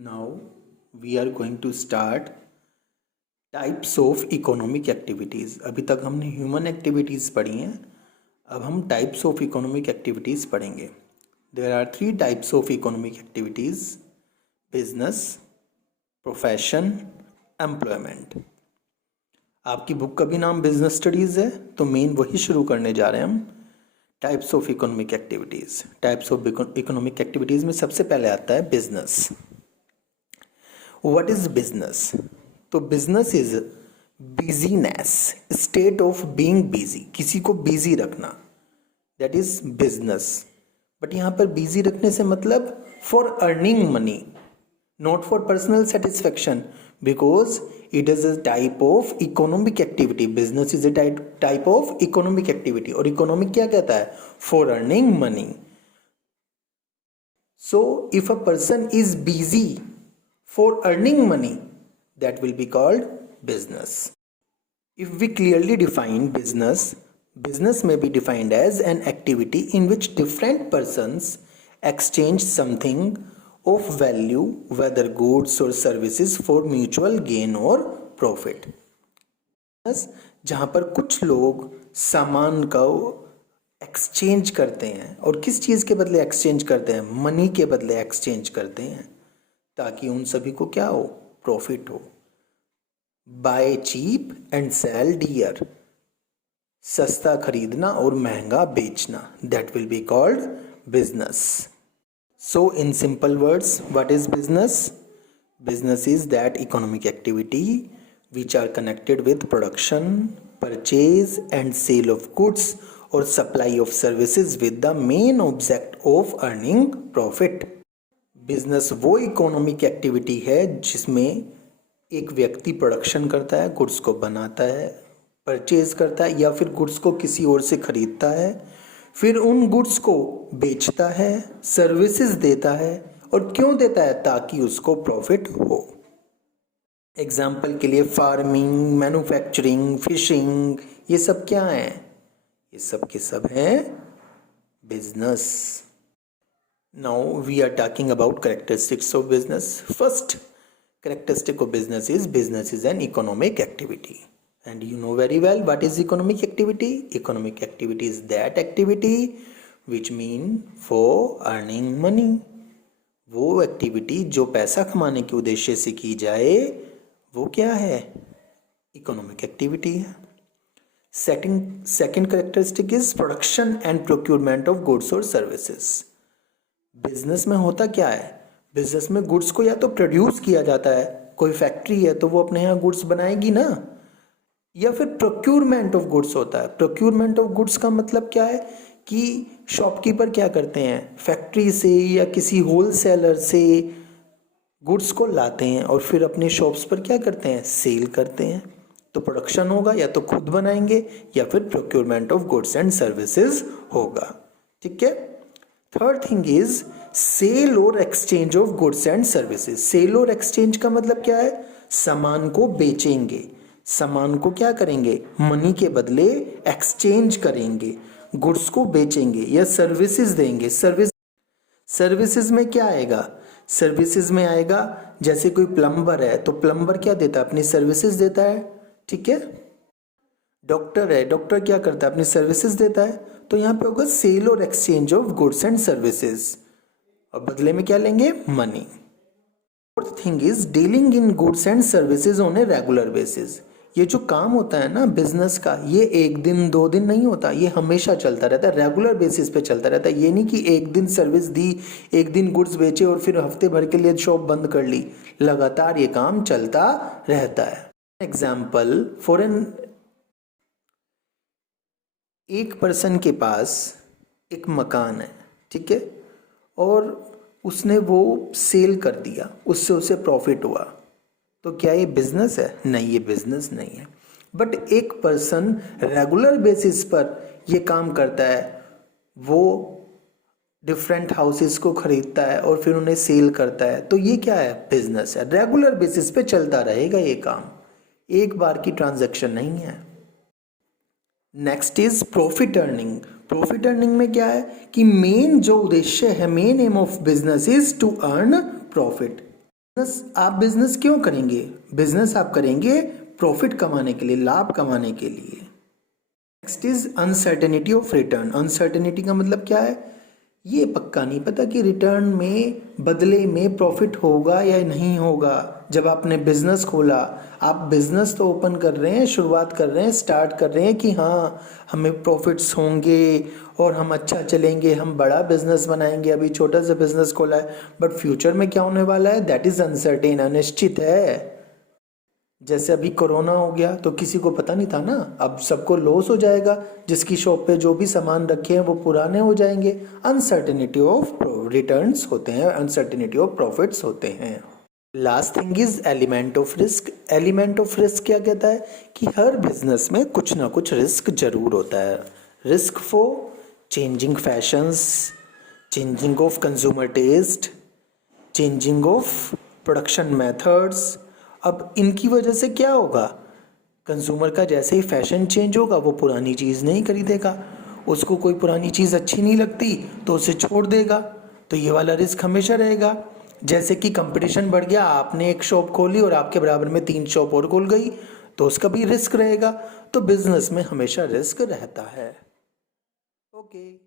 Now we are going to start types of economic activities. अभी तक हमने human activities पढ़ी हैं, अब हम टाइप्स ऑफ इकोनॉमिक एक्टिविटीज़ पढ़ेंगे। There are 3 types of economic activities: business, profession, employment. आपकी बुक का भी नाम बिजनेस स्टडीज़ है, तो मेन वही शुरू करने जा रहे हैं हम। Types of economic activities. Types of economic activities में सबसे पहले आता है बिजनेस। What is business? तो business is busyness, state of being busy, किसी को बिजी रखना, दैट इज बिजनेस। बट यहाँ पर बिजी रखने से मतलब for earning money, not for personal satisfaction, because it is a type of economic activity. Business is a type of economic activity, और economic क्या कहता है? For earning money. So if a person is busy for earning money, that will be called business. If we clearly define business, business may be defined as an activity in which different persons exchange something of value, whether goods or services, for mutual gain or profit. जहाँ पर कुछ लोग सामान का exchange करते हैं, और किस चीज़ के बदले एक्सचेंज करते हैं? मनी के बदले एक्सचेंज करते हैं, ताकि उन सभी को क्या हो? प्रॉफिट हो। Buy cheap and sell dear, सस्ता खरीदना और महंगा बेचना, that will be called business. So in simple words, what is business? Business is that economic activity which are connected with production, purchase and sell of goods और supply of services with the main object of earning profit. Business वो economic activity है जिसमें एक व्यक्ति production करता है, goods को बनाता है, परचेज करता है, या फिर गुड्स को किसी और से खरीदता है, फिर उन गुड्स को बेचता है, सर्विसेज देता है। और क्यों देता है? ताकि उसको प्रॉफिट हो। एग्जाम्पल के लिए फार्मिंग, मैन्युफैक्चरिंग, फिशिंग, ये सब क्या है? ये सब के सब है business. Now we are talking about characteristics of business. First characteristic of business is an economic activity, and you know very well what is economic activity. Economic activity is that activity which mean for earning money. वो activity जो पैसा कमाने के उद्देश्य से की जाए, वो क्या है? इकोनॉमिक एक्टिविटी है। Second characteristic is production and procurement of goods or services. Business में होता क्या है? बिजनेस में गुड्स को या तो प्रोड्यूस किया जाता है, कोई फैक्ट्री है तो वो अपने यहाँ गुड्स बनाएगी ना, या फिर प्रोक्यूरमेंट ऑफ गुड्स होता है। प्रोक्यूरमेंट ऑफ गुड्स का मतलब क्या है कि शॉपकीपर क्या करते हैं, फैक्ट्री से या किसी होलसेलर से गुड्स को लाते हैं और फिर अपने शॉप्स पर क्या करते हैं? सेल करते हैं। तो प्रोडक्शन होगा, या तो खुद बनाएंगे, या फिर procurement of goods and services होगा। ठीक है। थर्ड थिंग इज सेल और exchange of goods and services. Sale और एक्सचेंज का मतलब क्या है? सामान को बेचेंगे, सामान को क्या करेंगे? मनी के बदले एक्सचेंज करेंगे, गुड्स को बेचेंगे या सर्विसेज देंगे। सर्विसेज में क्या आएगा? सर्विसेज में आएगा, जैसे कोई प्लम्बर है तो प्लम्बर क्या देता है? अपनी सर्विसेज देता है। ठीक है। डॉक्टर है, डॉक्टर क्या करता है? अपनी सर्विसेज देता है। तो यहाँ पे होगा सेल और exchange of goods and services, और बदले में क्या लेंगे? Money. Fourth thing is dealing in goods and services on a regular basis. ये जो काम होता है ना बिजनेस का, ये 1 दिन 2 दिन नहीं होता, ये हमेशा चलता रहता है, रेगुलर बेसिस पे चलता रहता है। ये नहीं कि एक दिन सर्विस दी, एक दिन गुड्स बेचे और फिर हफ्ते भर के लिए शॉप बंद कर ली। लगातार ये काम चलता रहता है। एग्जाम्पल फॉर एक पर्सन के पास एक मकान है, ठीक है, और उसने वो सेल कर दिया, उससे उसे प्रॉफिट हुआ, तो क्या ये बिजनेस है? नहीं, ये बिजनेस नहीं है। बट एक पर्सन रेगुलर बेसिस पर ये काम करता है, वो डिफरेंट हाउसेस को खरीदता है और फिर उन्हें सेल करता है, तो ये क्या है? बिजनेस है। रेगुलर बेसिस पे चलता रहेगा ये काम, एक बार की ट्रांजैक्शन नहीं है। Next is profit earning. Profit earning में क्या है कि मेन जो उद्देश्य है, main aim of business is to earn profit. आप बिजनेस क्यों करेंगे? बिजनेस आप करेंगे प्रॉफिट कमाने के लिए, लाभ कमाने के लिए। Next is uncertainty of return. Uncertainty का मतलब क्या है? ये पक्का नहीं पता कि रिटर्न में, बदले में प्रॉफिट होगा या नहीं होगा। जब आपने बिजनेस खोला, आप बिजनेस तो ओपन कर रहे हैं, शुरुआत कर रहे हैं, स्टार्ट कर रहे हैं कि हाँ हमें प्रॉफिट्स होंगे और हम अच्छा चलेंगे, हम बड़ा बिजनेस बनाएंगे। अभी छोटा सा बिजनेस खोला है, बट फ्यूचर में क्या होने वाला है, दैट इज अनसर्टेन, अनिश्चित है। जैसे अभी कोरोना हो गया तो किसी को पता नहीं था ना, अब सबको लॉस हो जाएगा, जिसकी शॉप पे जो भी सामान रखे हैं वो पुराने हो जाएंगे। अनसर्टेनिटी ऑफ रिटर्न्स होते हैं, अनसर्टेनिटी ऑफ प्रॉफिट्स होते हैं। Last thing is element of risk. Element of risk क्या कहता है कि हर बिजनेस में कुछ ना कुछ रिस्क जरूर होता है। Risk for changing fashions, changing of consumer taste, changing of production methods. अब इनकी वजह से क्या होगा, कंज्यूमर का जैसे ही फैशन चेंज होगा वो पुरानी चीज़ नहीं खरीदेगा, उसको कोई पुरानी चीज़ अच्छी नहीं लगती तो उसे छोड़ देगा। तो ये वाला रिस्क हमेशा रहेगा। जैसे कि कंपटीशन बढ़ गया, आपने एक शॉप खोली और आपके बराबर में 3 शॉप और खुल गई, तो उसका भी रिस्क रहेगा। तो बिजनेस में हमेशा रिस्क रहता है। ओके।